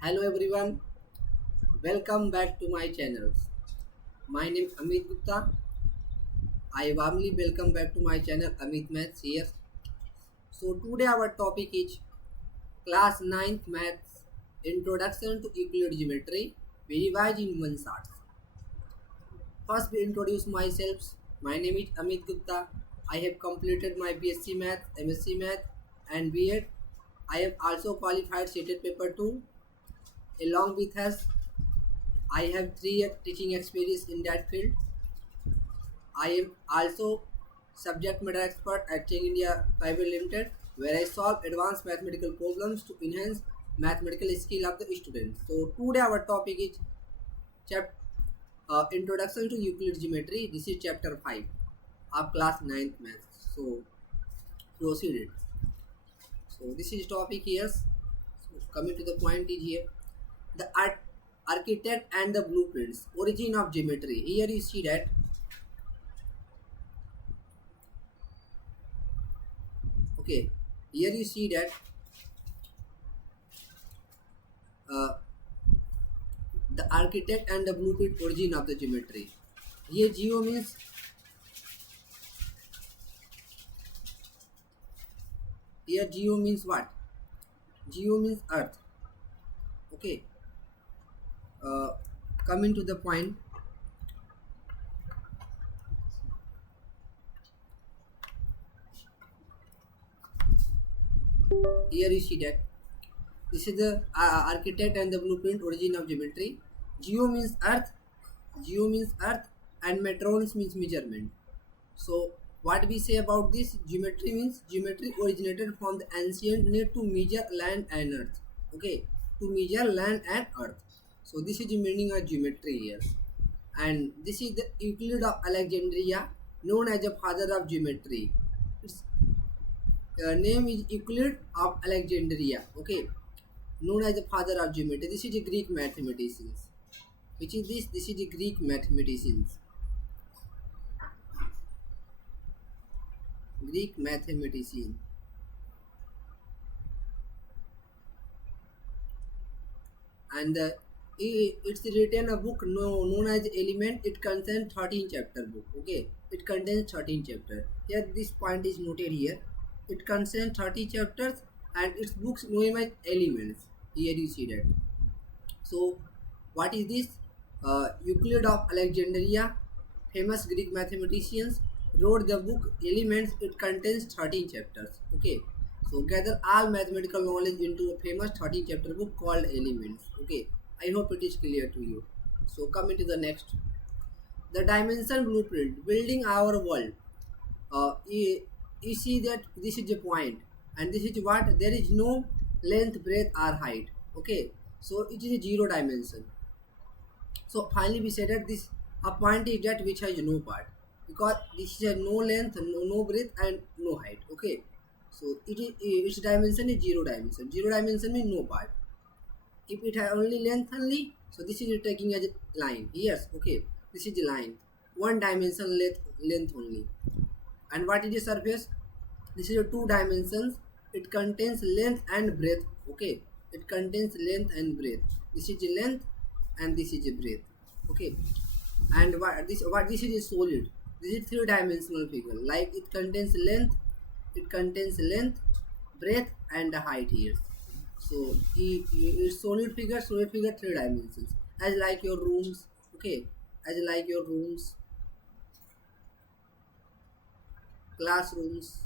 Hello everyone, welcome back to my channel. My name is Amit Gupta. I warmly welcome back to my channel Amit Maths here. So today our topic is class ninth Maths Introduction to Euclid Geometry. We revise in one shot. First we introduce myself. My name is Amit Gupta. I have completed my BSc Math, MSc Math and B.Ed. I have also qualified CET paper 2. Along with us, I have 3 years teaching experience in that field. I am also subject matter expert at Tech India Private Limited, where I solve advanced mathematical problems to enhance mathematical skill of the students. So today our topic is chapter Introduction to Euclid Geometry. This is chapter 5 of class 9th math. So proceed it. So this is topic here. So coming to the point is here. The architect and the blueprints. Origin of geometry. Here you see that okay. Here you see that uh, the architect and the blueprint origin of the geometry. Here geo means what? Geo means earth. Okay. Uh, Coming to the point. Here you see that this is the architect and the blueprint origin of geometry. Geo means earth. Geo means earth and metrons means measurement. So what we say about this geometry means geometry originated from the ancient need to measure land and earth. Okay, to measure land and earth. So this is the meaning of geometry here. And this is the Euclid of Alexandria, known as the father of geometry. Its name is Euclid of Alexandria. Okay, known as the father of geometry. This is the Greek mathematicians. Which is this? This is the Greek mathematicians. Greek mathematician. And it's written a book known as Element. It contains 13 chapter book. Okay, it contains 13 chapters. Here this point is noted here. It contains 30 chapters and its books known as Elements. Here you see that. So what is this? Euclid of Alexandria, famous Greek mathematicians, wrote the book Elements. It contains 13 chapters. Okay, so gather all mathematical knowledge into a famous 13 chapter book called Elements. Okay, I hope it is clear to you. So coming to the next, the dimension blueprint, building our world. You see that this is the point, and this is what there is no length, breadth, or height. Okay, so it is a zero dimension. So finally we say that this a point is that which has no part, because this is a no length, no breadth and no height. Okay, so it is its dimension is zero dimension. Zero dimension means no part. If it has only length only, so this is taking as a line. Yes, okay, this is the line, one dimension length only. And what is the surface? This is a two dimensions. It contains length and breadth. Okay, it contains length and breadth. This is the length and this is the breadth. Okay, and what this is a solid. This is three dimensional figure. Like it contains length, breadth and the height here. So it's solid figure three dimensions. As like your rooms. Okay, as like your rooms, classrooms,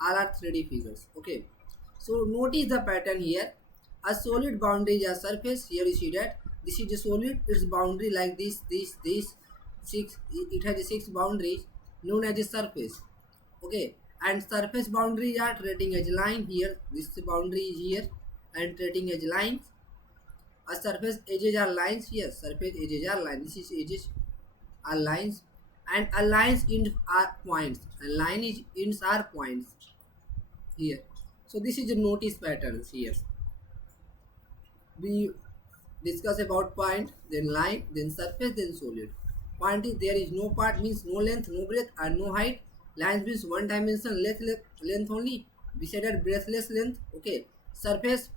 all are 3D figures. Okay, so notice the pattern here. A solid boundary is a surface. Here you see that this is a solid. Its boundary like this six. It has 6 boundaries known as a surface. Okay, and surface boundaries are treating as line here. This boundary is here and treating as lines. A surface edges are lines. Yes, surface edges are lines. This is edges are lines, and a lines ends are points. And line is ends are points here. So this is the notice patterns here. We discuss about point, then line, then surface, then solid. Point is there is no part means no length, no breadth and no height. Lines means one dimension length only. Beside that breathless length. Okay. Surface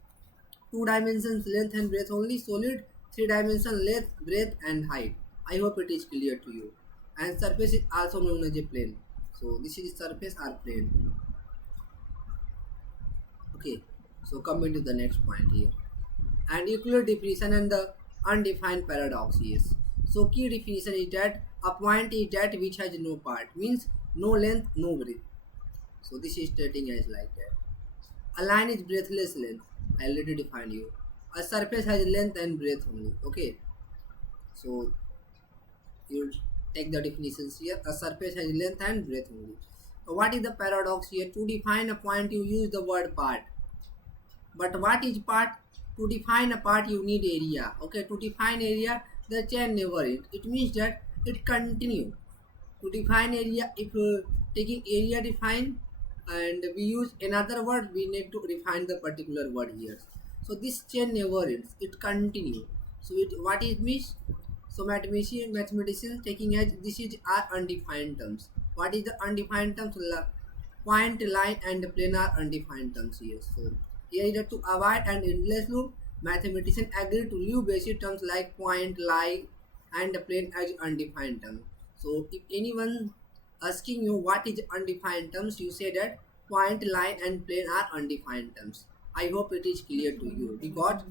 2 dimensions length and breadth only. Solid 3 dimension length, breadth and height. I hope it is clear to you. And surface is also known as a plane. So this is surface or plane. Okay. So coming to the next point here. And Euclid definition and the undefined paradox is. So key definition is that a point is that which has no part, means no length, no breadth. So this is stating as like that. A line is breathless length. I already defined you. A surface has length and breadth only. Okay. So you take the definitions here. A surface has length and breadth only. So what is the paradox here? To define a point, you use the word part. But what is part? To define a part, you need area. Okay. To define area, the chain never ends. It means that it continue. To define area, if taking area define and we use another word, we need to define the particular word here. So this chain never ends, it continue. So it what it means? So mathematicians taking as this is our undefined terms. What is the undefined terms? Point, line and plane are undefined terms here. So here is to avoid an endless loop, mathematicians agree to leave basic terms like point, line and plane as undefined terms. So if anyone asking you what is undefined terms, you say that point, line and plane are undefined terms. I hope it is clear to you, because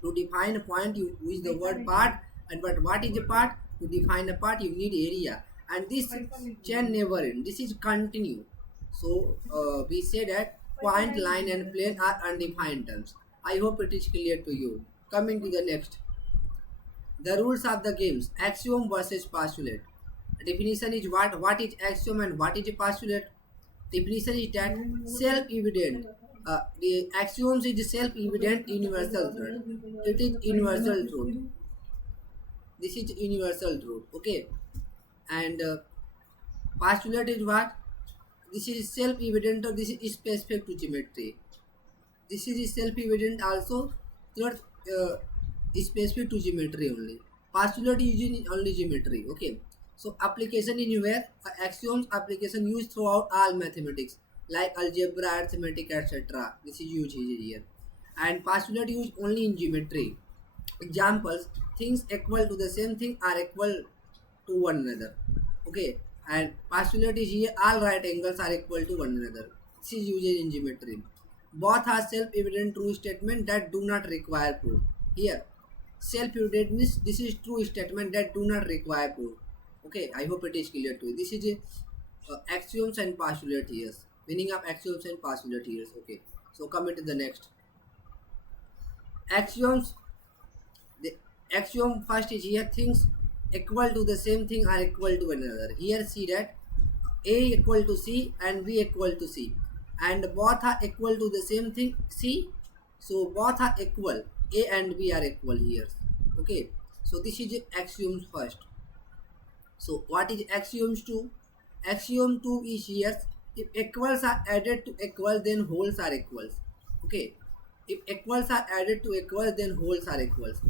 to define a point you use the word part, and but what is a part? To define a part you need area, and this chain never end, this is continue. So we say that point, line and plane are undefined terms. I hope it is clear to you. Coming to the next. The rules of the games, axiom versus postulate. Definition is what is axiom and what is a postulate. Definition is that self-evident. The axioms is self-evident universal truth. It is universal truth. This is universal truth. Okay. And postulate is what? This is self-evident or this is specific to geometry. This is self-evident also. Third, specific to geometry only. Postulate using only geometry. Okay. So application in where axioms application used throughout all mathematics like algebra, arithmetic, etc. This is used here. And postulate used only in geometry. Examples: things equal to the same thing are equal to one another. Okay. And postulate is here all right angles are equal to one another. This is used in geometry. Both are self-evident true statement that do not require proof. Here, self-evident means this is true statement that do not require proof. Okay, I hope it is clear to you. This is axioms and postulate here. Meaning of axioms and postulate here. Okay, so coming to the next. Axioms. The axiom first is here things equal to the same thing are equal to another. Here see that A equal to C and B equal to C, and both are equal to the same thing C. So both are equal. A and B are equal here. Okay, so this is axioms first. So what is axioms 2? Axiom 2 is here if equals are added to equals then wholes are equals. Okay, if equals are added to equals then wholes are equals.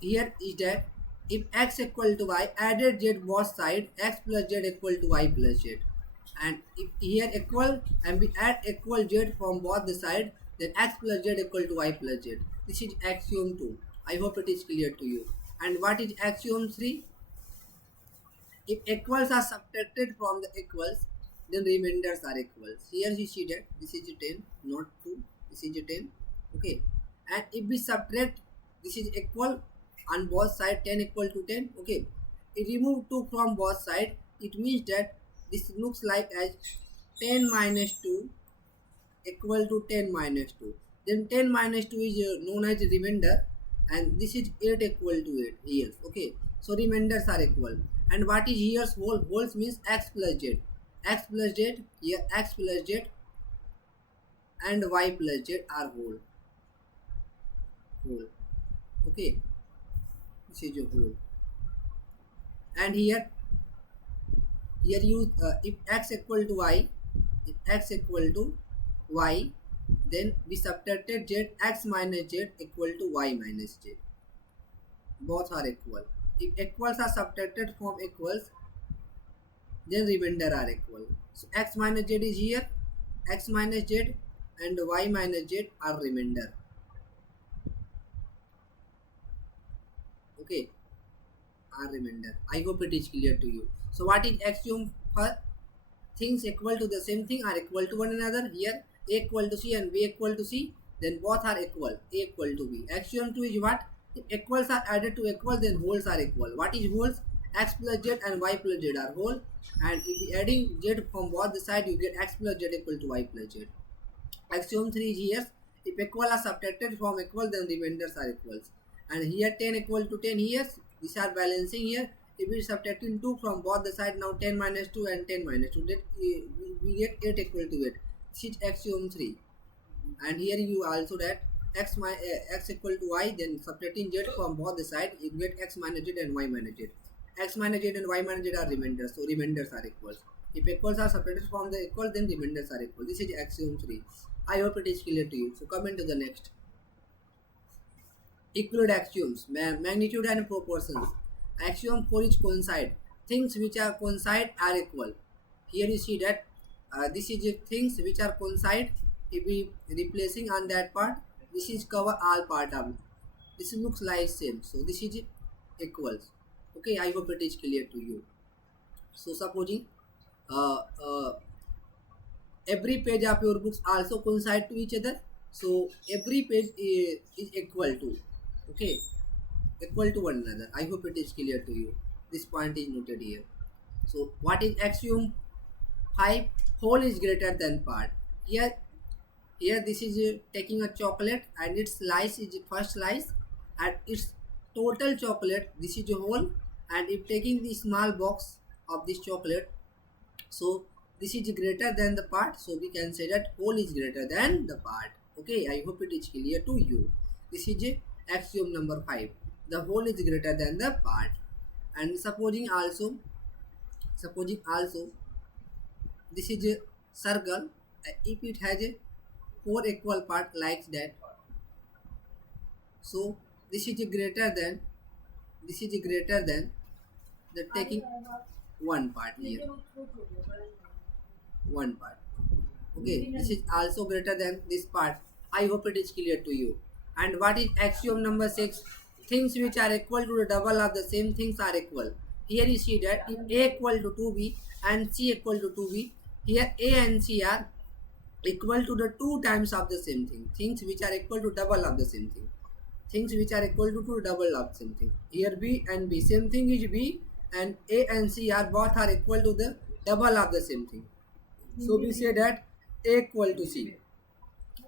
Here is that if x equal to y added z both side, x plus z equal to y plus z, and if here equal and we add equal z from both the side, then x plus z equal to y plus z. This is axiom 2. I hope it is clear to you. And what is axiom 3? If equals are subtracted from the equals, then remainders are equals. Here you see that this is 10, not 2. This is 10. Okay. And if we subtract, this is equal on both sides, 10 equal to 10. Okay. If remove 2 from both sides, it means that this looks like as 10 minus 2 equal to 10 minus 2. Then 10 minus 2 is known as remainder, and this is 8 equal to 8 here. Okay. So remainders are equal. And what is here's whole? Wholes means x plus z. X plus z, here x plus z and y plus z are whole. Whole. Okay. This is your whole. And here you if x equal to y, if x equal to y, then we subtracted z, x minus z equal to y minus z. Both are equal. If equals are subtracted from equals, then remainder are equal. So x minus z is here, x minus z and y minus z are remainder. Okay, are remainder. I hope it is clear to you. So what is axiom for things equal to the same thing are equal to one another? Here a equal to c and b equal to c, then both are equal, a equal to b. Axiom 2 is what? If equals are added to equal, then wholes are equal. What is wholes? X plus z and y plus z are whole, and if you adding z from both the side, you get x plus z equal to y plus z. Axiom 3 is here. If equal are subtracted from equal, then remainders are equals. And here 10 equal to 10 here. These are balancing here. If we subtracting 2 from both the side, now 10 minus 2 and 10 minus 2, that we get 8 equal to 8. This is axiom 3. And here you also that x equal to y, then subtracting z from both the side, you get x minus z and y minus z. X minus z and y minus z are remainders, so remainders are equals. If equals are subtracted from the equal, then remainders are equal. This is axiom 3. I hope it is clear to you. So come into the next. Euclid axioms, magnitude and proportions. Axiom 4 is coincide. Things which are coincide are equal. Here you see that this is things which are coincide. If we replacing on that part, this is cover all part of it. This looks like same. So this is equals. Okay, I hope it is clear to you. So supposing uh, uh, every page of your books also coincide to each other, so every page is equal to, okay, equal to one another. I hope it is clear to you. This point is noted here. So what is axiom 5? Whole is greater than part. Here this is taking a chocolate and its slice is first slice, and its total chocolate, this is a whole, and if taking the small box of this chocolate, so this is greater than the part, so we can say that whole is greater than the part. Okay, I hope it is clear to you. This is axiom number 5. The whole is greater than the part. And supposing also this is a circle, if it has a 4 equal part like that, so this is greater than the taking one part here, one part. Okay, this is also greater than this part. I hope it is clear to you. And what is axiom number 6? Things which are equal to the double of the same things are equal. Here you see that if a equal to 2b and c equal to 2b, here a and c are equal to the 2 times of the same thing. Things which are equal to double of the same thing. Things which are equal to 2 double of same thing. Here b and b, same thing is b, and a and c are both are equal to the double of the same thing. So we say that a equal to c.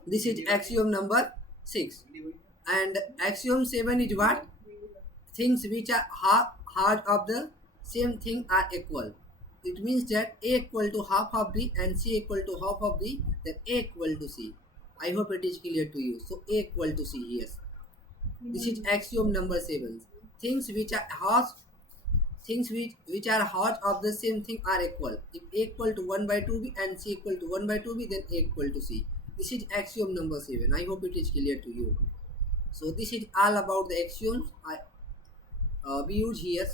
This is axiom number 6. And axiom 7 is what? Things which are half of the same thing are equal. It means that a equal to half of b and c equal to half of b, then a equal to c. I hope it is clear to you. So a equal to c, yes. This is axiom number 7. Things which are half of the same thing are equal. If a equal to 1 by 2b and c equal to 1 by 2b, then a equal to c. This is axiom number 7. I hope it is clear to you. So this is all about the axioms we use here.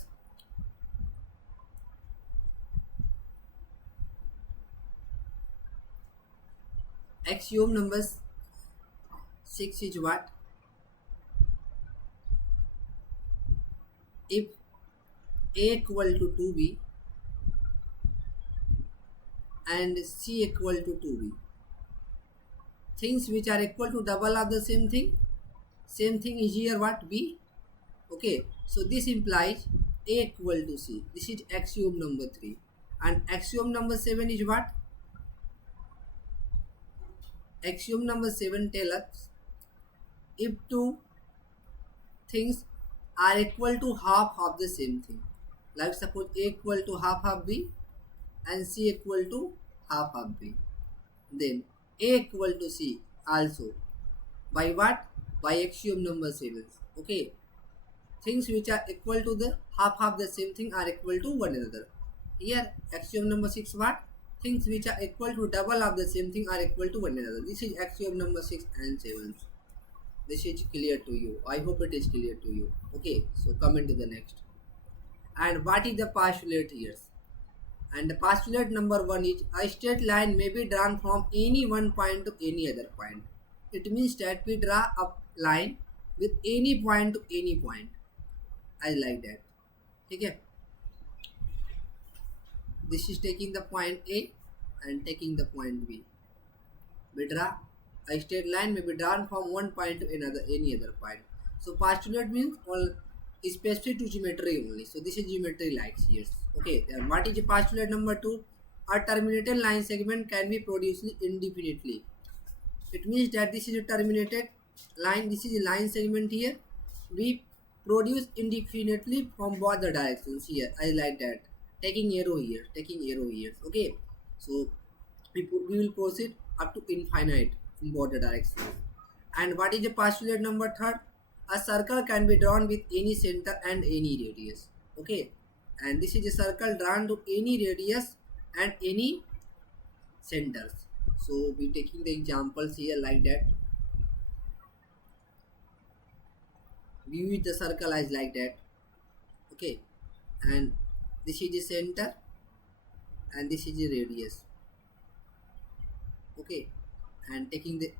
Axiom number 6 is what? If a equal to 2b and c equal to 2b, things which are equal to double of the same thing is here what? B. Okay, so this implies a equal to c. This is axiom number 3. And axiom number 7 is what? Axiom number 7 tells us if two things are equal to half of the same thing, like suppose a equal to half of b and c equal to half of b, then a equal to c also. By what? By axiom number 7. Okay, things which are equal to the half of the same thing are equal to one another. Here axiom number 6 what? Things which are equal to double of the same thing are equal to one another. This is axiom number 6 and 7. This is clear to you. I hope it is clear to you. Okay, so come into the next. And what is the postulate here? And the postulate number 1 is a straight line may be drawn from any one point to any other point. It means that we draw a line with any point to any point. I like that. Okay. This is taking the point A and taking the point B. We draw a straight line may be drawn from one point to any other point. So postulate means all is specific to geometry only. So this is geometry likes here. Okay, then what is postulate number 2? A terminated line segment can be produced indefinitely. It means that this is a terminated line, this is a line segment here. We produce indefinitely from both the directions here. I like that. Taking arrow here, taking arrow here. Okay, so we will proceed up to infinite in both the directions. And what is the postulate number 3? A circle can be drawn with any center and any radius. Okay, and this is a circle drawn to any radius and any centers. So we taking the examples here like that. We use the circle as like that. Okay, and this is the center and this is the radius. Okay, and taking the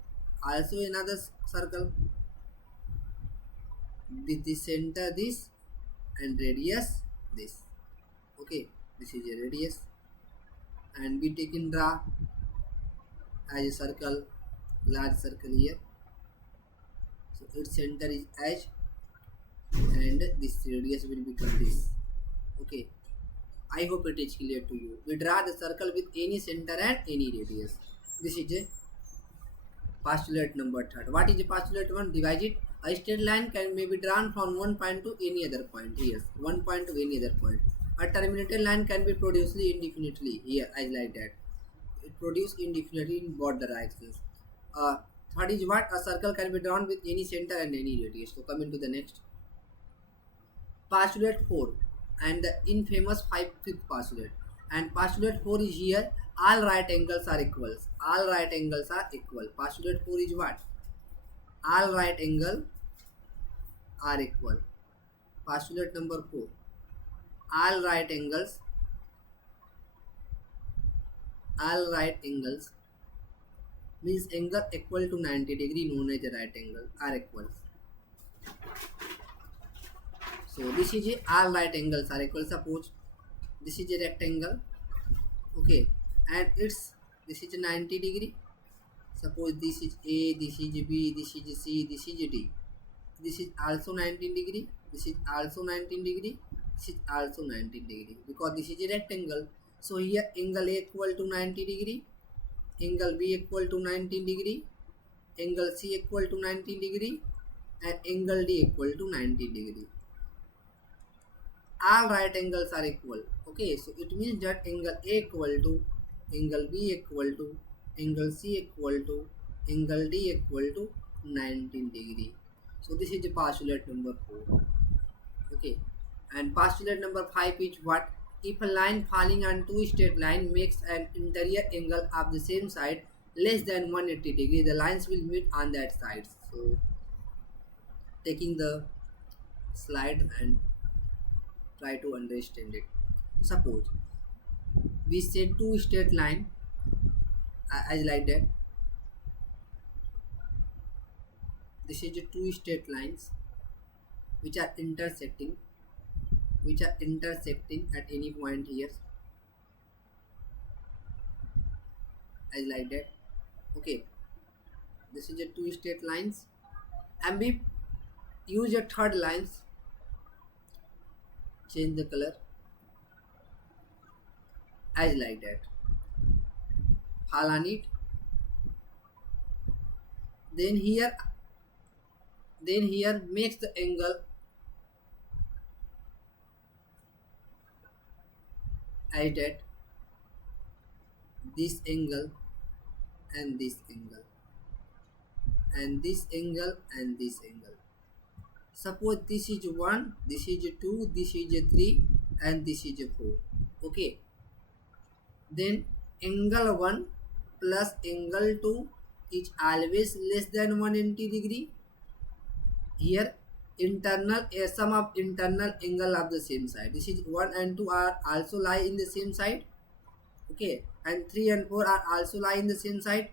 also another circle with the center this and radius this. Okay, this is a radius, and we taking draw as a circle, large circle here. So its center is H and this radius will become this. Okay, I hope it is clear to you. We draw the circle with any center and any radius. This is a postulate number 3. What is the postulate 1? Divide it. A straight line may be drawn from one point to any other point. Here, one point to any other point. A terminated line can be produced indefinitely. Here, I like that. It produces indefinitely in both directions. Third is what? A circle can be drawn with any center and any radius. So coming to the next. Postulate 4 and the infamous fifth postulate. And postulate 4 is here. All right angles are equals. All right angles are equal. Postulate 4 is what? All right angles are equal. Postulate number 4. All right angles means angle equal to 90 degree known as a right angle are equals. So this is a all right angles are equal. Suppose this is a rectangle. Okay, and this is a 90 degree. Suppose this is A, this is B, this is C, this is D. This is also 19 degree. This is also 19 degree. This is also 19 degree because this is a rectangle. So here angle A equal to 90 degree, angle B equal to 19 degree, angle C equal to 19 degree, and angle D equal to 19 degree. All right angles are equal. Okay, so it means that angle A equal to, angle B equal to, angle C equal to, angle D equal to 19 degree. So this is the postulate number 4. Okay, and postulate number 5 is what? If a line falling on two straight line makes an interior angle of the same side less than 180 degree, the lines will meet on that side. So taking the slide and try to understand it. Suppose we say two straight line as like that. This is the two straight lines which are intersecting at any point here as like that. Okay, this is the two straight lines, and we use a third lines. Change the color as like that. Fall on it. Then here makes the angle as that. This angle and this angle and this angle and this angle. Suppose this is 1, this is 2, this is 3, and this is 4. Okay, then angle 1 plus angle 2 is always less than 180 degree. Here internal sum of internal angle of the same side. This is 1 and 2 are also lie in the same side. Okay, and 3 and 4 are also lie in the same side.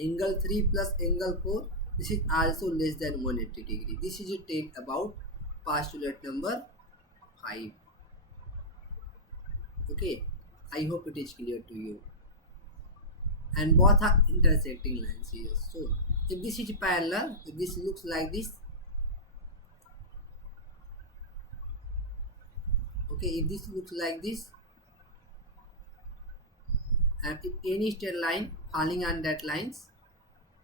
Angle 3 plus angle 4, this is also less than 180 degree. This is a tale about postulate number 5. Okay, I hope it is clear to you. And both are intersecting lines here. So if this is parallel, if this looks like this, okay, if this looks like this, and if any straight line falling on that lines,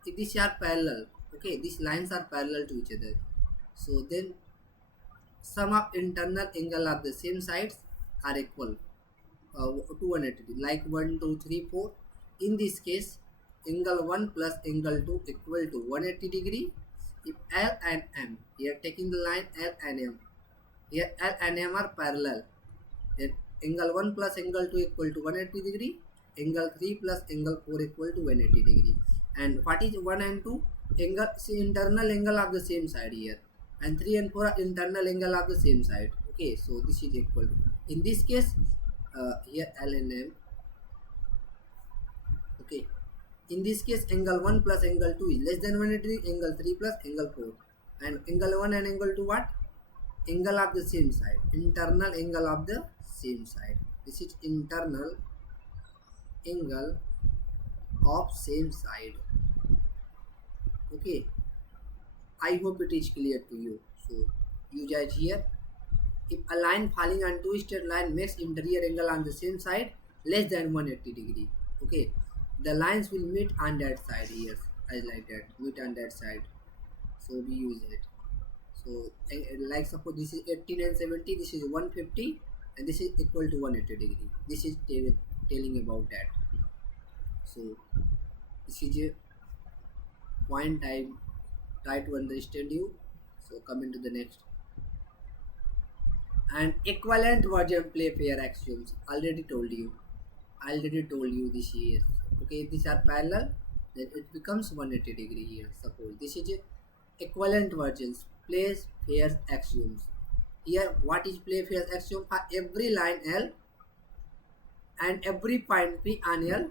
if these are parallel, okay, these lines are parallel to each other, so then sum of internal angle of the same sides are equal to 180, like 1 2 3 4. In this case, angle 1 plus angle 2 equal to 180 degree. If L and M, we are taking the line L and M, here L and M are parallel, then angle 1 plus angle 2 equal to 180 degree, angle 3 plus angle 4 equal to 180 degree. And what is 1 and 2? Angle, see, internal angle of the same side here, and 3 and 4 are internal angle of the same side. Okay, so this is equal to, in this case, here L and M. Okay, in this case, angle 1 plus angle 2 is less than 180 degree, angle 3 plus angle 4, and angle 1 and angle 2 what? Angle of the same side, internal angle of the same side. This is internal angle of same side. Okay, I hope it is clear to you. So you judge here, if a line falling on two straight line makes interior angle on the same side less than 180 degree, okay, the lines will meet on that side here, as like that, meet on that side. So we use it. So like suppose this is 18 and 70, this is 150, and this is equal to 180 degree. This is telling about that. So this is a point I try to understand you. So coming to the next, and equivalent version play pair axioms. Already told you this here. Okay, these are parallel, then it becomes 180 degree here. Suppose this is a equivalent versions place pairs axioms. Here what is play pairs axiom? For every line L and every point P on L,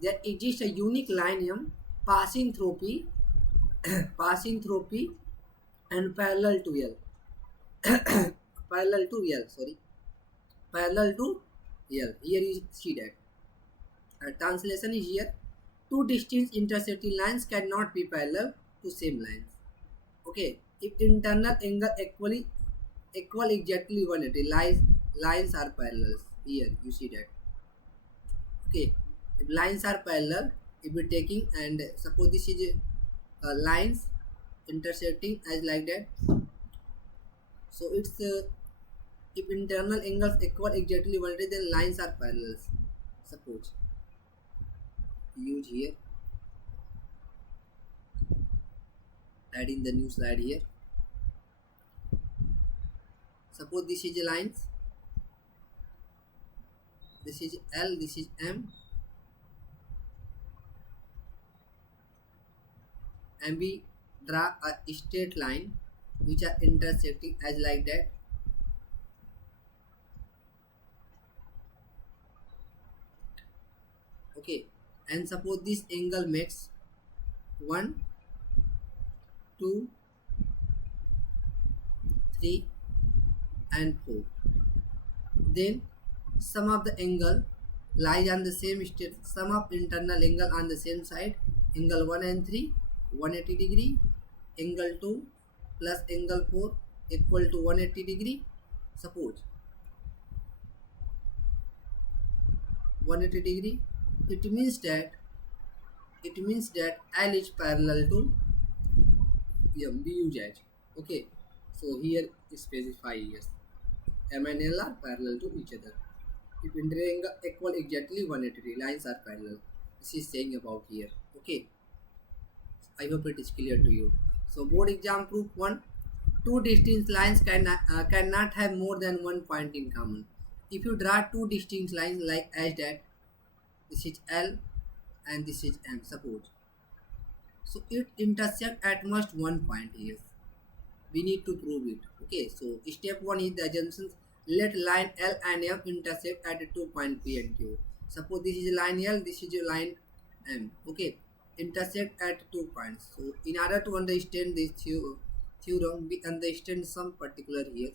there exists a unique line M passing through P and parallel to L. Parallel to L, sorry, parallel to L. Here you see that. Translation is here. Two distinct intersecting lines cannot be parallel to same lines. Okay, if internal angle equal exactly 180, lines are parallel. Here you see that. Okay, if lines are parallel, if we're taking, and suppose this is lines intersecting as like that, so it's if internal angles equal exactly 180, then lines are parallel. Suppose use here, adding the new slide here. Suppose this is a lines, this is L, this is M, and we draw a straight line which are intersecting as like that. Okay, and suppose this angle makes 1 2 3 and 4, then sum of the angle lies on the same state, sum of internal angle on the same side, angle 1 and 3 180 degree, angle 2 plus angle 4 equal to 180 degree. Suppose 180 degree, it means that L is parallel to M, we use H. Okay, so here specify yes, M and L are parallel to each other. If interior angle equal exactly 180 degree, lines are parallel. This is saying about here. Okay, I hope it is clear to you. So board exam proof 1, two distinct lines cannot have more than one point in common. If you draw two distinct lines like as that, this is L and this is M, suppose, so it intersect at most one point here. We need to prove it. Okay, so step 1 is the assumptions Let line L and M intersect at 2 point P and Q. Suppose this is line L, this is a line M. Okay, intersect at 2 points. So in order to understand this theorem, we understand some particular here.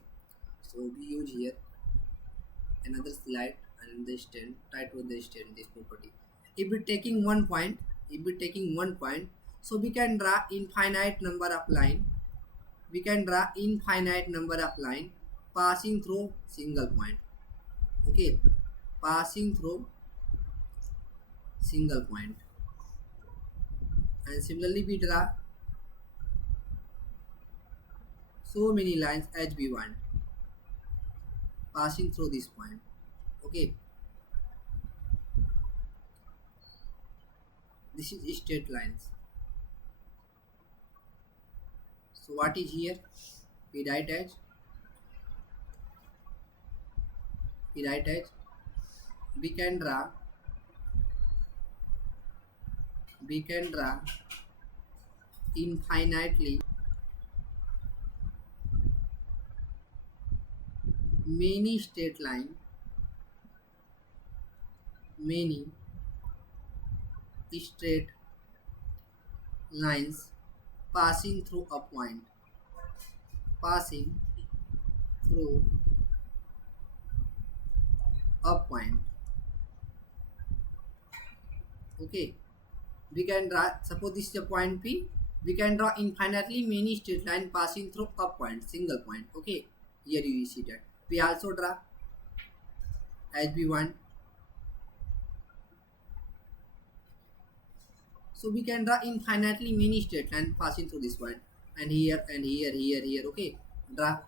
So we use here another slide and understand, try to understand this property. If we taking one point, so we can draw infinite number of line. We can draw infinite number of line passing through single point. Okay, passing through single point. And similarly we draw so many lines as we want passing through this point. Okay, this is straight lines. So what is here? We write as we can draw infinitely many straight line, many straight lines passing through a point, passing through a point. Okay, we can draw, suppose this is a point P, we can draw infinitely many straight line passing through a point, single point. Okay, here you see that. We also draw as we want. So we can draw infinitely many straight line passing through this point, and here and here. Okay, draw.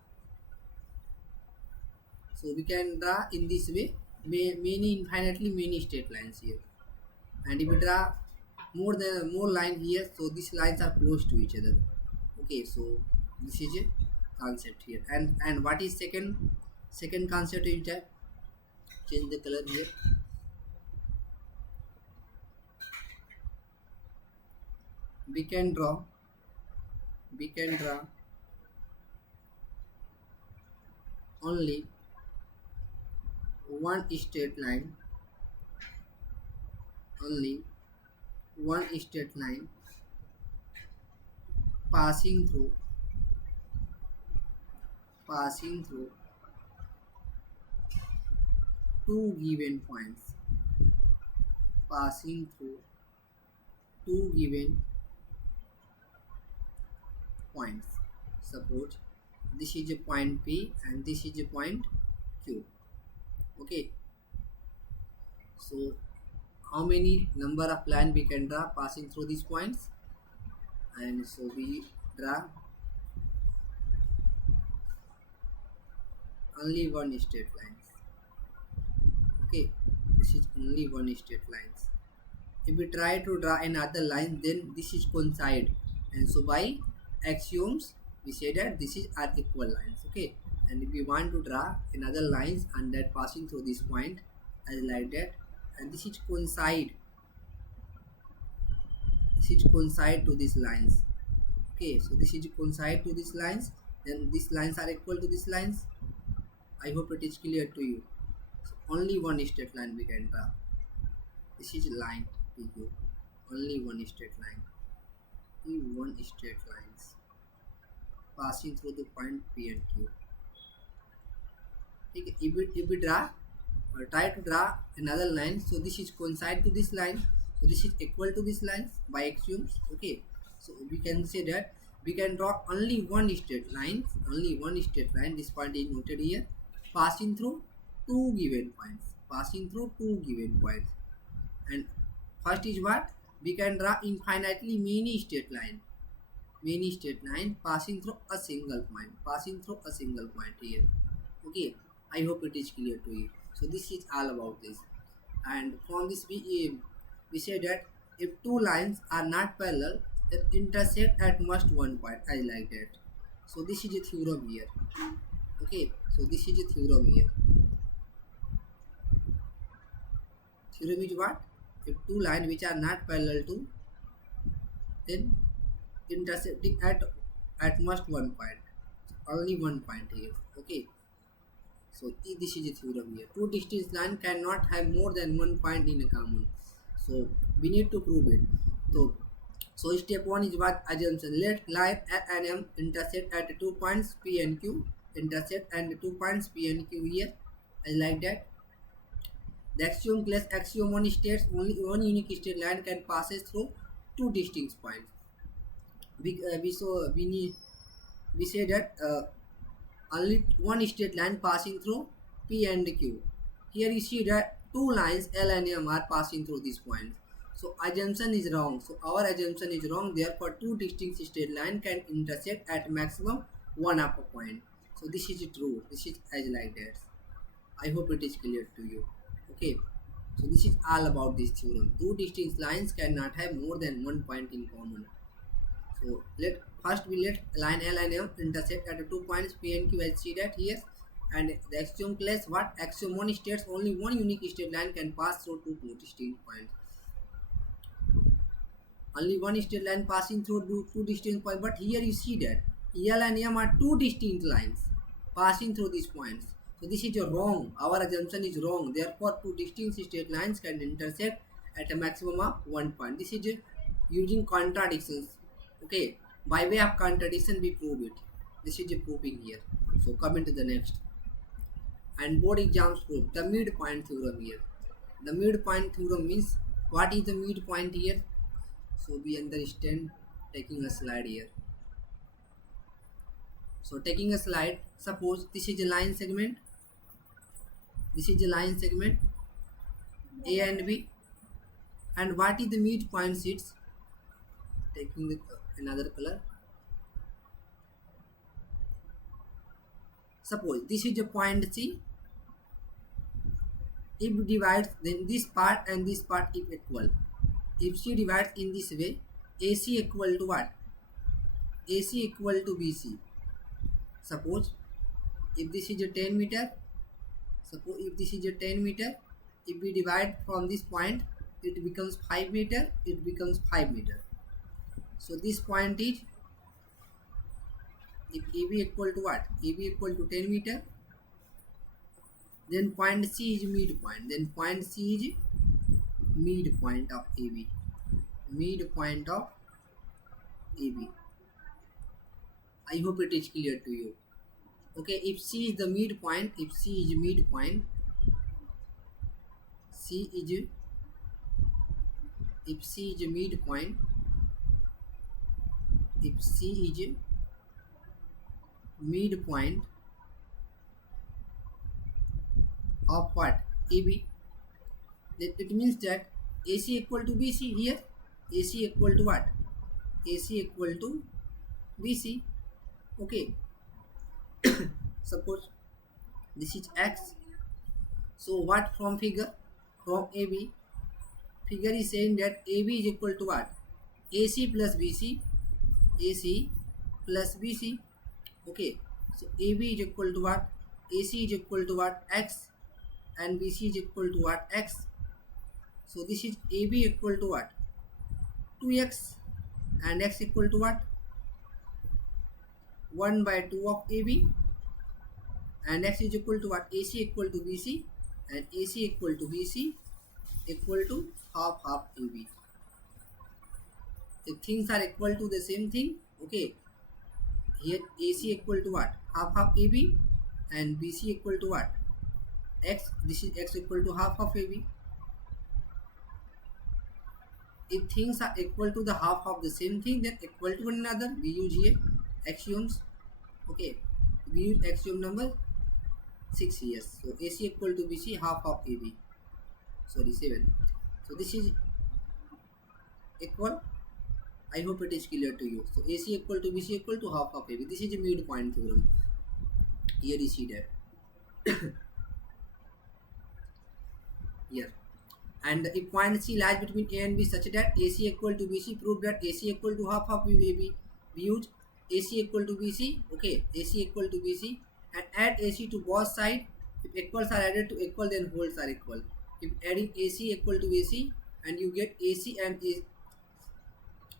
So we can draw in this way infinitely many straight lines here. And if we draw more line here, so these lines are close to each other. Okay, so this is a concept here. And what is second concept is that, change the color here. We can draw only one straight line, passing through two given points, Suppose this is a point P and this is a point Q. Okay, so how many number of line we can draw passing through these points? And so we draw only one straight lines. Okay, this is only one straight lines. If we try to draw another line, then this is coincide, and so by axioms we say that this is are equal lines. Okay, and if we want to draw another lines and that passing through this point as like that, and this is coincide to these lines. Okay, so this is coincide to these lines, then these lines are equal to these lines. I hope it is clear to you. So only one straight line we can draw. This is line PQ, only one straight line, lines passing through the point P and Q. Okay, if we draw or try to draw another line, so this is coincide to this line, so this is equal to this lines by axioms. Okay, so we can say that we can draw only one straight line, this point is noted here, passing through two given points, and first is what? We can draw infinitely many straight line, passing through a single point, here. Okay, I hope it is clear to you. So this is all about this, and from this we say that if two lines are not parallel, they intersect at most one point. I like that. So this is a theorem here. Okay, so this is a theorem here. Theorem is what? If two lines which are not parallel to, then intersecting at most one point, only one point here. Okay, So this is a theorem here. Two distinct lines cannot have more than one point in common. So we need to prove it. So step 1 is what? Assumption. Let line A and M intersect at 2 points P and Q. Intersect and 2 points P and Q here. I like that. The axiom class axiom 1 states only one unique straight line can passes through two distinct points. We say that only one straight line passing through P and Q. Here you see that two lines L and M are passing through these points. So assumption is wrong. So our assumption is wrong. Therefore, two distinct straight lines can intersect at maximum one upper point. So this is true. This is as like that. I hope it is clear to you. Okay. So this is all about this theorem. Two distinct lines cannot have more than one point in common. So let line L and M intersect at 2 points P and Q. I see that here. And the axiom class what? Axiom 1 states only one unique straight line can pass through two distinct points. Only one straight line passing through two distinct points. But here you see that L and M are two distinct lines passing through these points. So this is wrong. Our assumption is wrong. Therefore, two distinct straight lines can intersect at a maximum of one point. This is using contradictions. Okay. By way of contradiction, we prove it. This is proving here. So come into the next. And board exams prove the midpoint theorem here. The midpoint theorem means what is the midpoint here? So we understand taking a slide here. So taking a slide, suppose this is a line segment. This is a line segment A and B. And what is the midpoint sits? Taking another color. Suppose this is a point C. If divides, then this part and this part is equal. If C divides in this way, AC equal to what? AC equal to BC. Suppose if this is a 10 meter, if we divide from this point, it becomes 5 meter, it becomes 5 meter. So this point is, if AB equal to what? AB equal to 10 meter, then point C is midpoint. Then point C is midpoint of AB. Midpoint of AB. I hope it is clear to you. Okay, if C is the midpoint, if C is midpoint, if C is midpoint, if C is midpoint of what? AB, it means that AC equal to BC here. AC equal to what? AC equal to BC. Okay. Suppose this is X. So what from figure? From AB. Figure is saying that AB is equal to what? AC plus BC. AC plus BC. Okay. So AB is equal to what? AC is equal to what? X. And BC is equal to what? X. So this is AB equal to what? 2x. And X equal to what? 1 by 2 of AB. And X is equal to what? AC equal to BC. And AC equal to BC equal to half AB. If things are equal to the same thing, okay. Here AC equal to what? Half AB. And BC equal to what? X. This is X equal to half of AB. If things are equal to the half of the same thing, then equal to one another, we use here axioms. Okay, we use axiom number 6 here. So AC equal to BC half of AB. Sorry, 7. So this is equal. I hope it is clear to you. So AC equal to BC equal to half of AB. This is a midpoint theorem. Here you see that. Here. And if point C lies between A and B such that AC equal to BC, prove that AC equal to half of AB. We use AC equal to BC. Okay, AC equal to BC, and add AC to both sides. If equals are added to equal, then wholes are equal. If adding AC equal to AC, and you get AC and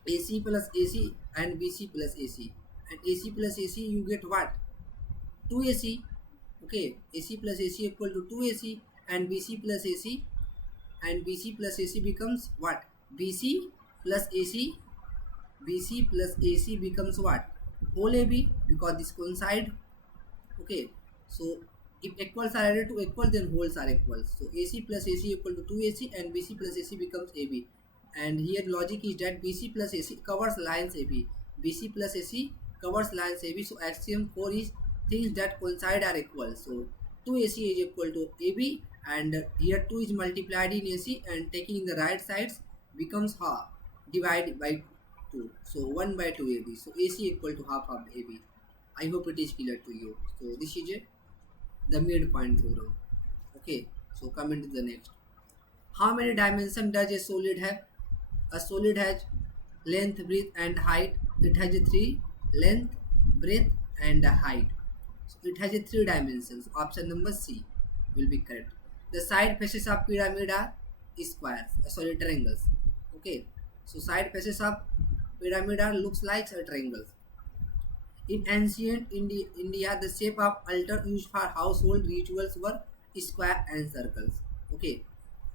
AC plus AC and BC plus AC, and AC plus AC, you get what? 2AC. Okay, AC plus AC equal to 2AC, and BC plus AC, and BC plus AC becomes what? BC plus AC, BC plus AC becomes what? Whole AB, because this coincide. Okay, so if equals are added to equal, then wholes are equal. So AC plus AC equal to 2AC, and BC plus AC becomes AB. And here logic is that BC plus AC covers lines AB. BC plus AC covers lines AB. So axiom 4 is things that coincide are equal. So 2AC is equal to AB, and here 2 is multiplied in AC, and taking in the right sides becomes half, divided by 2. So 1 by 2 AB. So AC equal to half of AB. I hope it is clear to you. So this is the midpoint theorem. Okay, so coming to the next. How many dimensions does a solid have? A solid has length, breadth, and height. It has a three: length, breadth, and height. So it has a three dimensions. Option number C will be correct. The side faces of pyramid are squares, sorry, triangles. Okay, so side faces of pyramid are looks like a triangles. In ancient India, the shape of altar used for household rituals were square and circles. Okay,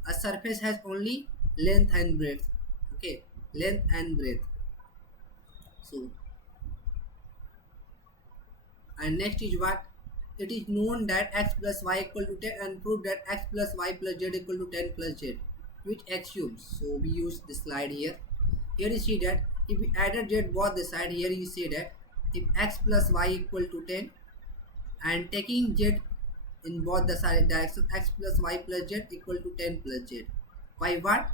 a surface has only length and breadth. Okay, length and breadth. So, and next is what? It is known that x plus y equal to 10, and prove that x plus y plus z equal to 10 plus z. Which axioms? So we use the slide here. Here you see that if we added z both the side, here you see that if x plus y equal to 10, and taking z in both the side direction, x plus y plus z equal to 10 plus z. By what?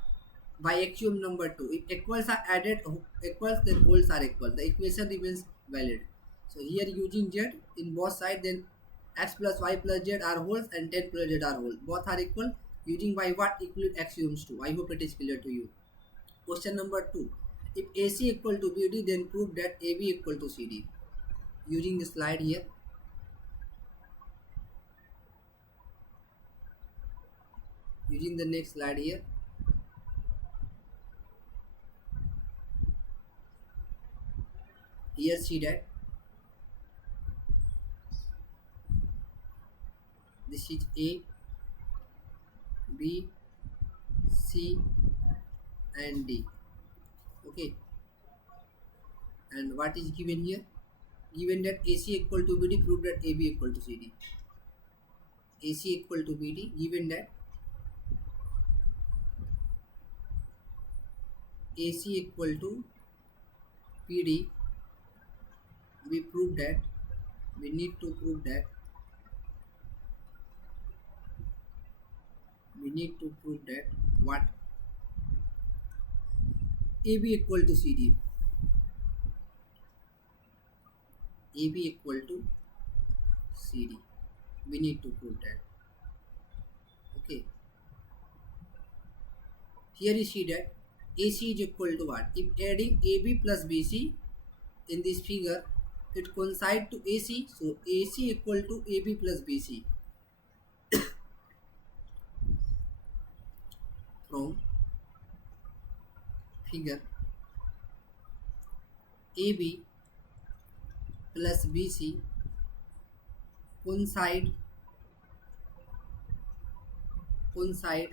By axiom number 2. If equals are added, equals, then wholes are equal. The equation remains valid. So here using z in both sides, then x plus y plus z are wholes and 10 plus z are whole. Both are equal. Using by what? Euclid axioms 2. I hope it is clear to you. Question number 2. If AC equal to BD, then prove that AB equal to CD. Using the slide here. Using the next slide here. Here see that this is A, B, C, and D. Okay, and what is given here? Given that AC equal to BD, prove that AB equal to CD. AC equal to BD, given that AC equal to BD, we prove that, we need to prove that, we need to prove that what? AB equal to CD. AB equal to CD. We need to prove that. Okay. Here you see that AC is equal to what? If adding AB plus BC in this figure, it coincide to AC. So AC equal to AB plus BC. From figure, AB plus BC coincide coincide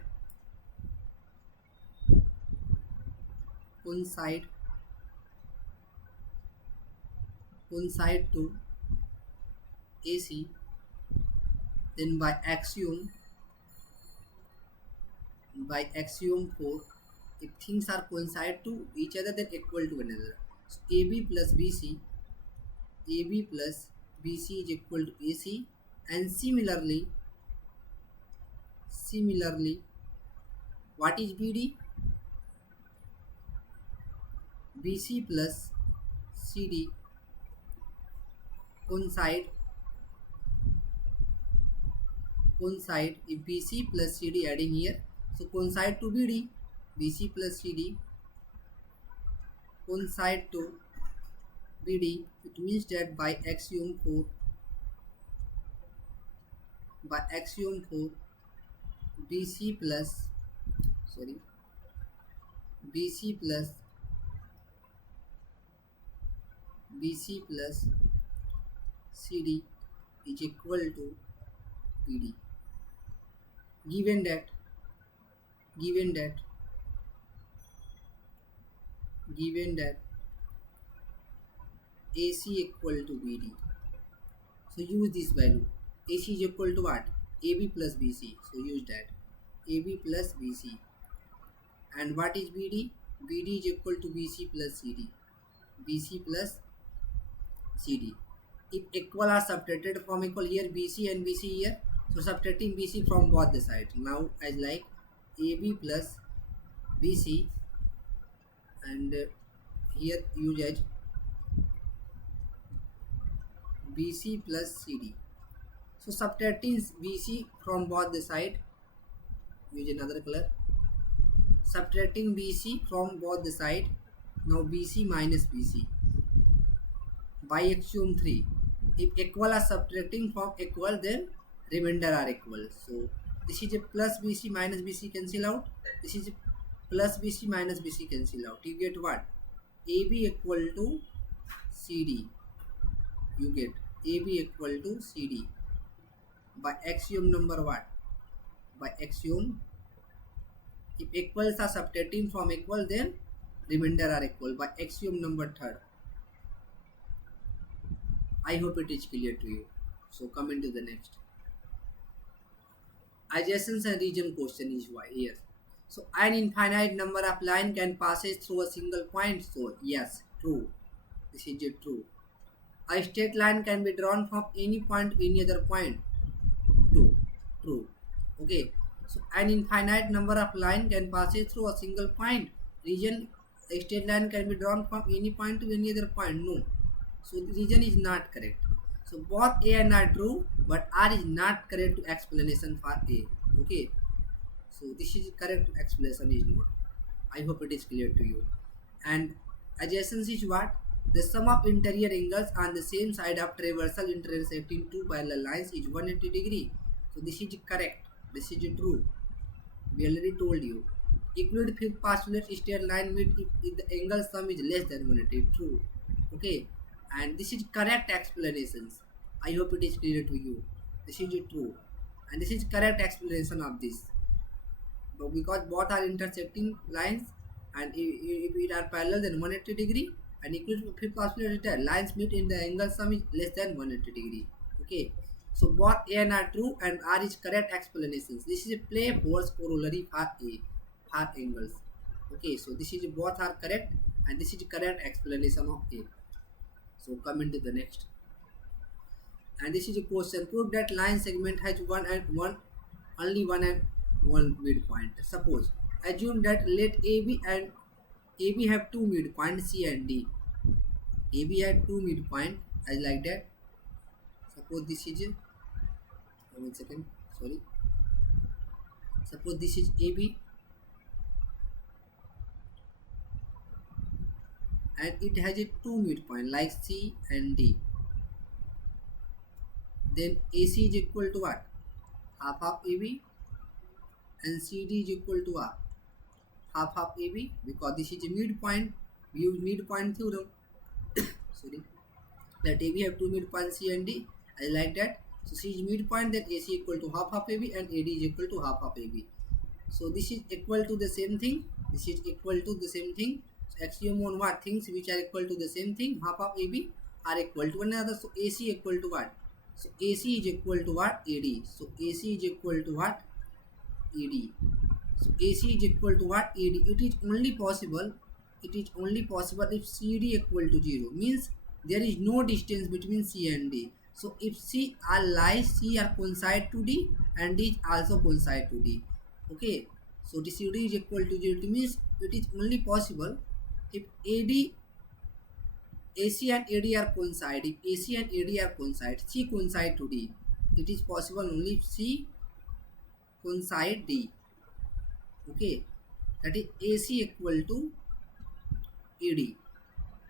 coincide coincide to AC, then by axiom 4, if things are coincide to each other, then equal to another. So AB plus BC is equal to AC, and similarly what is BD? BC plus CD coincide if BC plus CD adding here, so coincide to BD. BC plus CD coincide to BD. It means that by axiom 4, BC plus BC plus BC plus CD is equal to PD. Given that given that given that AC equal to BD, so use this value. AC is equal to what? AB plus BC. So use that. AB plus BC. And what is BD? BD is equal to BC plus CD. BC plus CD. If equal are subtracted from equal, here BC and BC here. So subtracting BC from both the sides. Now as like AB plus BC, and here use as BC plus CD. So subtracting BC from both the side, use another color. Subtracting BC from both the side. Now BC minus BC by axiom 3. If equal are subtracting from equal, then remainder are equal. So this is a plus BC minus BC cancel out. This is a plus BC minus BC cancel out. You get what? AB equal to CD. You get AB equal to CD by axiom number what? By axiom, if equals are subtracting from equal, then remainder are equal, by axiom number 3rd. I hope it is clear to you. So come into the next. Adjacent and region question is why here. So an infinite number of line can passes through a single point. So yes, true. This is true. A straight line can be drawn from any point to any other point. True. Okay. So an infinite number of line can passes through a single point. Region, a straight line can be drawn from any point to any other point. No. So the region is not correct. So both A and R true, but R is not correct to explanation for A. Okay. So this is correct explanation is not. I hope it is clear to you. And adjacence is what? The sum of interior angles on the same side of traversal intersecting two parallel lines is 180 degree. So this is correct. This is true. We already told you. Euclid fifth postulate straight line meet if the angle sum is less than 180. True. Okay. And this is correct explanations. I hope it is clear to you. This is true. And this is correct explanation of this. But because both are intersecting lines, and if it are parallel, then 180 degree, and Euclid fifth postulate lines meet in the angle sum is less than 180 degree. Okay. So both A and R true, and R is correct explanations. This is a play force corollary for A, for angles. Okay, so this is both are correct, and this is correct explanation of A. So come into the next. And this is a question. Prove that line segment has only one midpoint. Suppose assume that let AB and AB have two midpoints C and D. AB had two midpoints as like that. Suppose this is 1 second. Sorry. Suppose this is AB and it has a two midpoint like C and D. Then AC is equal to what? Half of AB, and CD is equal to what? Half of AB, because this is a midpoint. We use midpoint theorem. Sorry. That AB have two midpoints C and D. I like that. So C is midpoint, then AC equal to half of AB and AD is equal to half of AB. So this is equal to the same thing. This is equal to the same thing. So axiom on what? Things which are equal to the same thing. Half of AB are equal to one another. So AC equal to what? So AC is equal to what? AD. So AC is equal to what? AD. So AC is equal to what? AD. It is only possible. It is only possible if CD equal to 0. Means there is no distance between C and D. So if C are lies, C are coincide to D and D also coincide to D. Okay. So the CD is equal to 0. It means it is only possible if AD, AC and AD are coincide. If AC and AD are coincide, C coincide to D. It is possible only if C coincide D. Okay. That is AC equal to AD.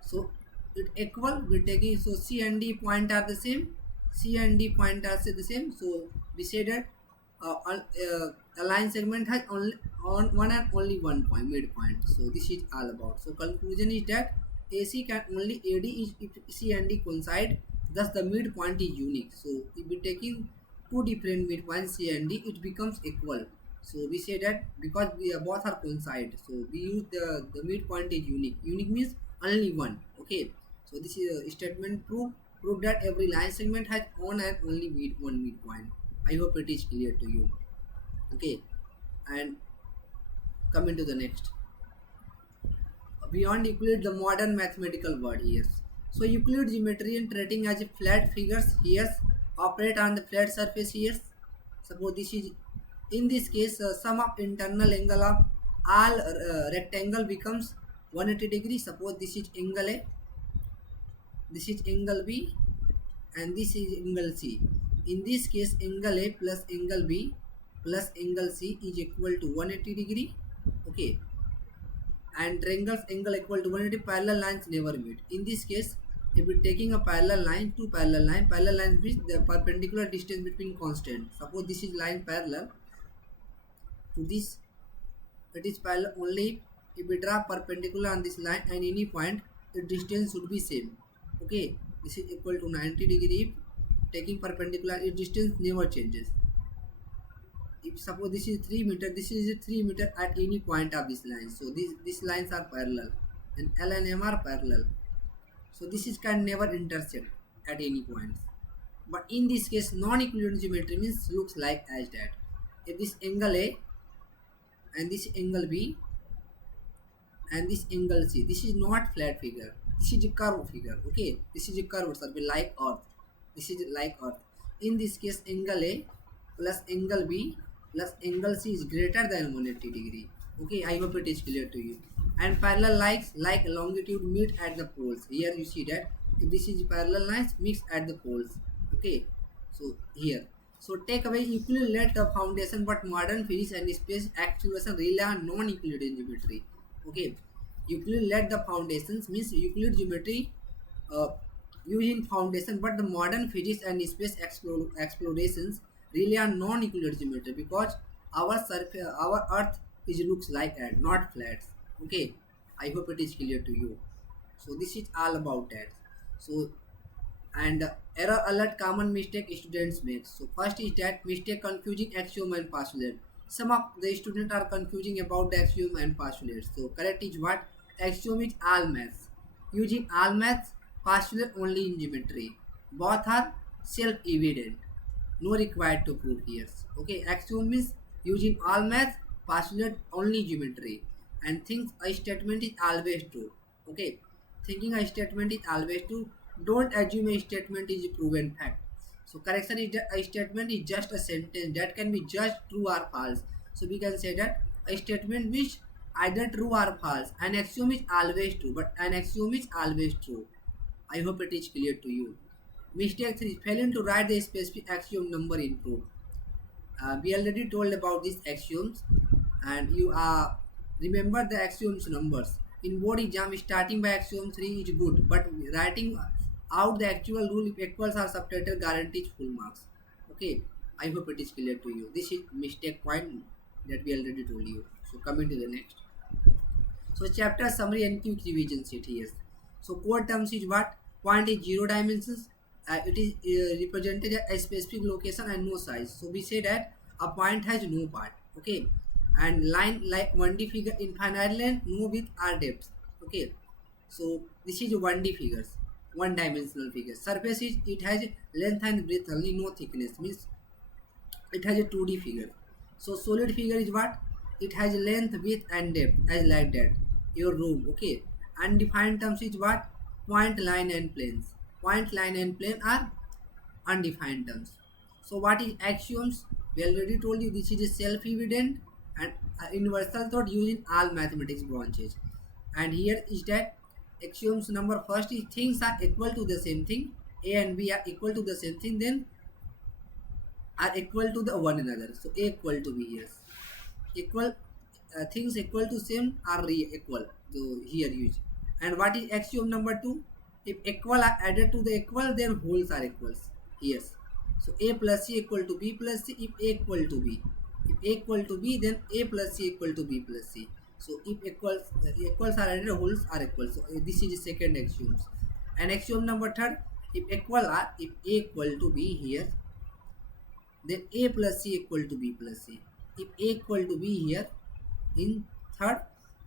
So it equal, we taking, so C and D point are the same. C and D point are the same. So we say that a line segment has only on one and only one point, midpoint. So this is all about. So conclusion is that AC can only AD is if C and D coincide. Thus the midpoint is unique. So if we taking two different midpoints C and D, it becomes equal. So we say that because we both are coincide, so we use the midpoint is unique. Unique means only one. Okay. So this is a statement prove that every line segment has one and only one midpoint. I hope it is clear to you. Okay. And coming to the next. Beyond Euclid, the modern mathematical word here. So Euclid geometry and treating as flat figures here operate on the flat surface here. Suppose this is, in this case, sum of internal angle of all rectangle becomes 180 degrees. Suppose this is angle A, this is angle B, and this is angle C. In this case, angle A plus angle B plus angle C is equal to 180 degree. Okay. And triangles angle equal to 180, parallel lines never meet. In this case, if we taking a parallel line, two parallel lines means the perpendicular distance between constant. Suppose this is line parallel to this, it is parallel only if we draw perpendicular on this line and any point, the distance should be same. Okay, this is equal to 90 degree. Taking perpendicular, its distance never changes. If suppose this is 3 meter, this is 3 meter at any point of this line. So these lines are parallel, and L and M are parallel. So this is can never intersect at any point. But in this case, non-Euclidean geometry means looks like as that. If this angle A and this angle B and this angle C, this is not flat figure. This is a curved figure. Okay, this is a curved surface like Earth. This is like Earth. In this case, angle A plus angle B plus angle C is greater than 180 degree. Okay, I hope it is clear to you. And parallel lines like longitude meet at the poles. Here you see that if this is parallel lines mix at the poles. Okay, so here. So take away Euclid laid the foundation, but modern physics and space acceleration rely on non-Euclidean geometry. Okay, Euclid laid the foundations means Euclid geometry using foundation, but the modern physics and space explorations rely on non-Euclid geometry because our surface, our Earth is looks like that, not flat. Okay, I hope it is clear to you. So this is all about that. So and error alert, common mistake students make. So first is that mistake confusing axiom and postulate. Some of the students are confusing about the axiom and postulates. So correct is what? Axiom is all maths. Using all maths, postulate only in geometry. Both are self-evident. No required to prove here. Okay, axiom means using all maths, postulate only geometry. And think a statement is always true. Okay, thinking a statement is always true. Don't assume a statement is a proven fact. So correction is that a statement is just a sentence that can be just true or false. So we can say that a statement which either true or false. An axiom is always true, but an axiom is always true. I hope it is clear to you. Mistake 3. Failing to write the specific axiom number in proof. We already told about these axioms, and you remember the axioms numbers. In board exam, starting by axiom 3 is good, but writing out the actual rule if equals are subtracted guarantees full marks. Okay, I hope it is clear to you. This is mistake point that we already told you. So coming to the next. So chapter summary and quick revision sheet here. So core terms is what? Point is 0 dimensions. It is represented at a specific location and no size. So we say that a point has no part. Okay, and line like 1D figure, infinite length, no width or depth. Okay, so this is 1D figures, one dimensional figure. Surface is it has length and breadth only, no thickness, means it has a 2D figure. So solid figure is what? It has length, width and depth as like that. Your room. Okay, undefined terms is what? Point, line and planes. Point, line and plane are undefined terms. So what is axioms? We already told you this is a self-evident and universal thought used in all mathematics branches. And here is that axioms number first is things are equal to the same thing. A and B are equal to the same thing, then are equal to the one another. So A equal to B, yes. Equal things equal to same are equal. So here use. And what is axiom number 2? If equal are added to the equal, then wholes are equals. Yes. So A plus C equal to B plus C if A equal to B. If A equal to B, then A plus C equal to B plus C. So if equals are added, wholes are equal. So this is the second axioms. And axiom number 3, if A equal to B here, then A plus C equal to B plus C. If A equal to B here, in third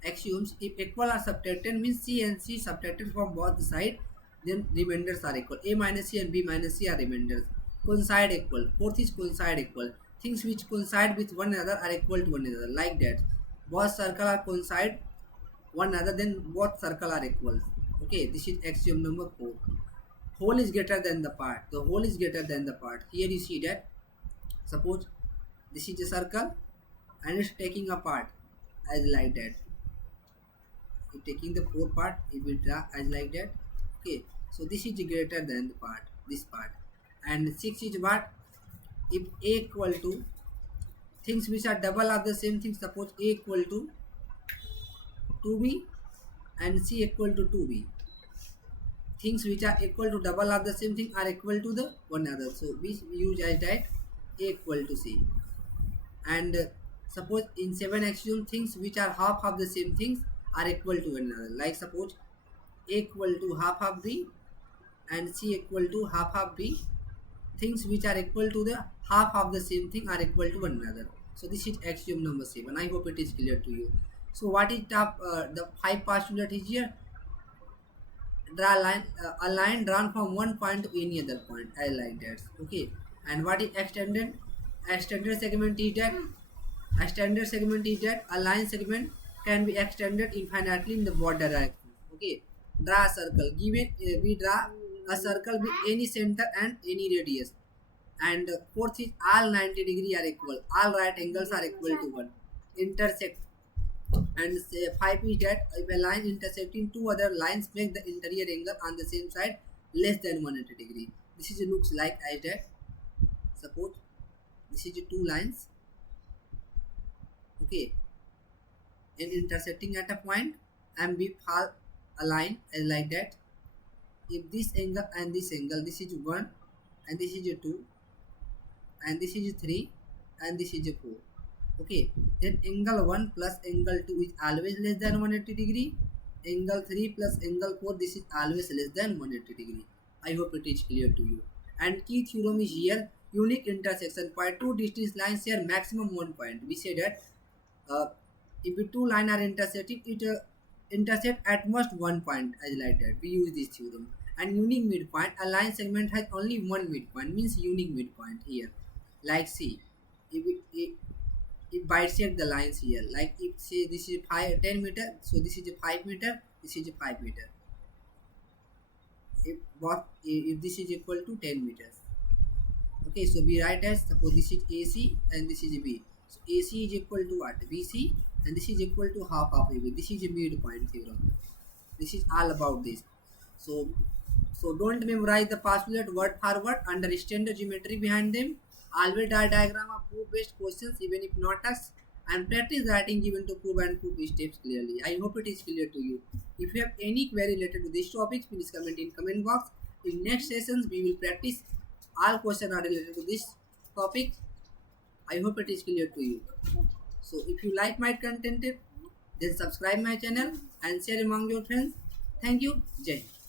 axioms, if equal are subtracted means C and C subtracted from both sides, then remainders are equal. A minus C and B minus C are remainders. Coincide equal. Fourth is coincide equal. Things which coincide with one another are equal to one another. Like that. Both circle are coincide one another, then both circle are equal. Okay, this is axiom number 4. Whole is greater than the part. The whole is greater than the part. Here you see that. Suppose this is a circle and it's taking a part as like that. It's taking the 4 part, it will draw as like that. Okay, so this is greater than the part, this part. And 6 is what? If A equal to things which are double of the same thing, suppose A equal to 2B and C equal to 2B. Things which are equal to double of the same thing are equal to the one another. So we use as that A equal to C. And suppose in 7 axiom, things which are half of the same things are equal to one another. Like suppose A equal to half of B and C equal to half of B. Things which are equal to the half of the same thing are equal to one another. So this is axiom number 7. I hope it is clear to you. So what is the 5 postulate is here? Draw a line drawn from one point to any other point. I like that. Okay. And what is extended? Extended segment is that a line segment can be extended infinitely in the both directions. Okay. Draw a circle. Given we draw a circle with any center and any radius. And fourth is all 90 degree are equal. All right angles are equal to 1. Intersect. And 5 is that if a line intersecting two other lines make the interior angle on the same side less than 180 degree. This is looks like as that. Suppose this is 2 lines. Okay, and intersecting at a point, and we fall a line as like that. If this angle and this angle, this is 1 and this is 2 and this is 3 and this is 4. Okay, then angle 1 plus angle 2 is always less than 180 degree. Angle 3 plus angle 4, this is always less than 180 degree. I hope it is clear to you. And key theorem is here, unique intersection point. Two distinct lines share maximum 1 point. We say that if the 2 lines are intersecting, it intersect at most 1 point as like that. We use this theorem. And unique midpoint, a line segment has only one midpoint, means unique midpoint here. Like see, if it bisect the lines here, like if say this is 10 meter, so this is a 5 meter, this is a 5 meter. If this is equal to 10 meters. Okay, so we write as, suppose this is AC and this is B. So AC is equal to what? BC, and this is equal to half of AB. This is a midpoint theorem. This is all about this. So don't memorize the postulate word for word, understand the geometry behind them. Always draw diagram of proof-based questions even if not us, and practice writing given to prove and proof steps clearly. I hope it is clear to you. If you have any query related to this topic, please comment in comment box. In next sessions, we will practice all questions are related to this topic. I hope it is clear to you. So if you like my content, then subscribe my channel and share among your friends. Thank you. Jai Hind.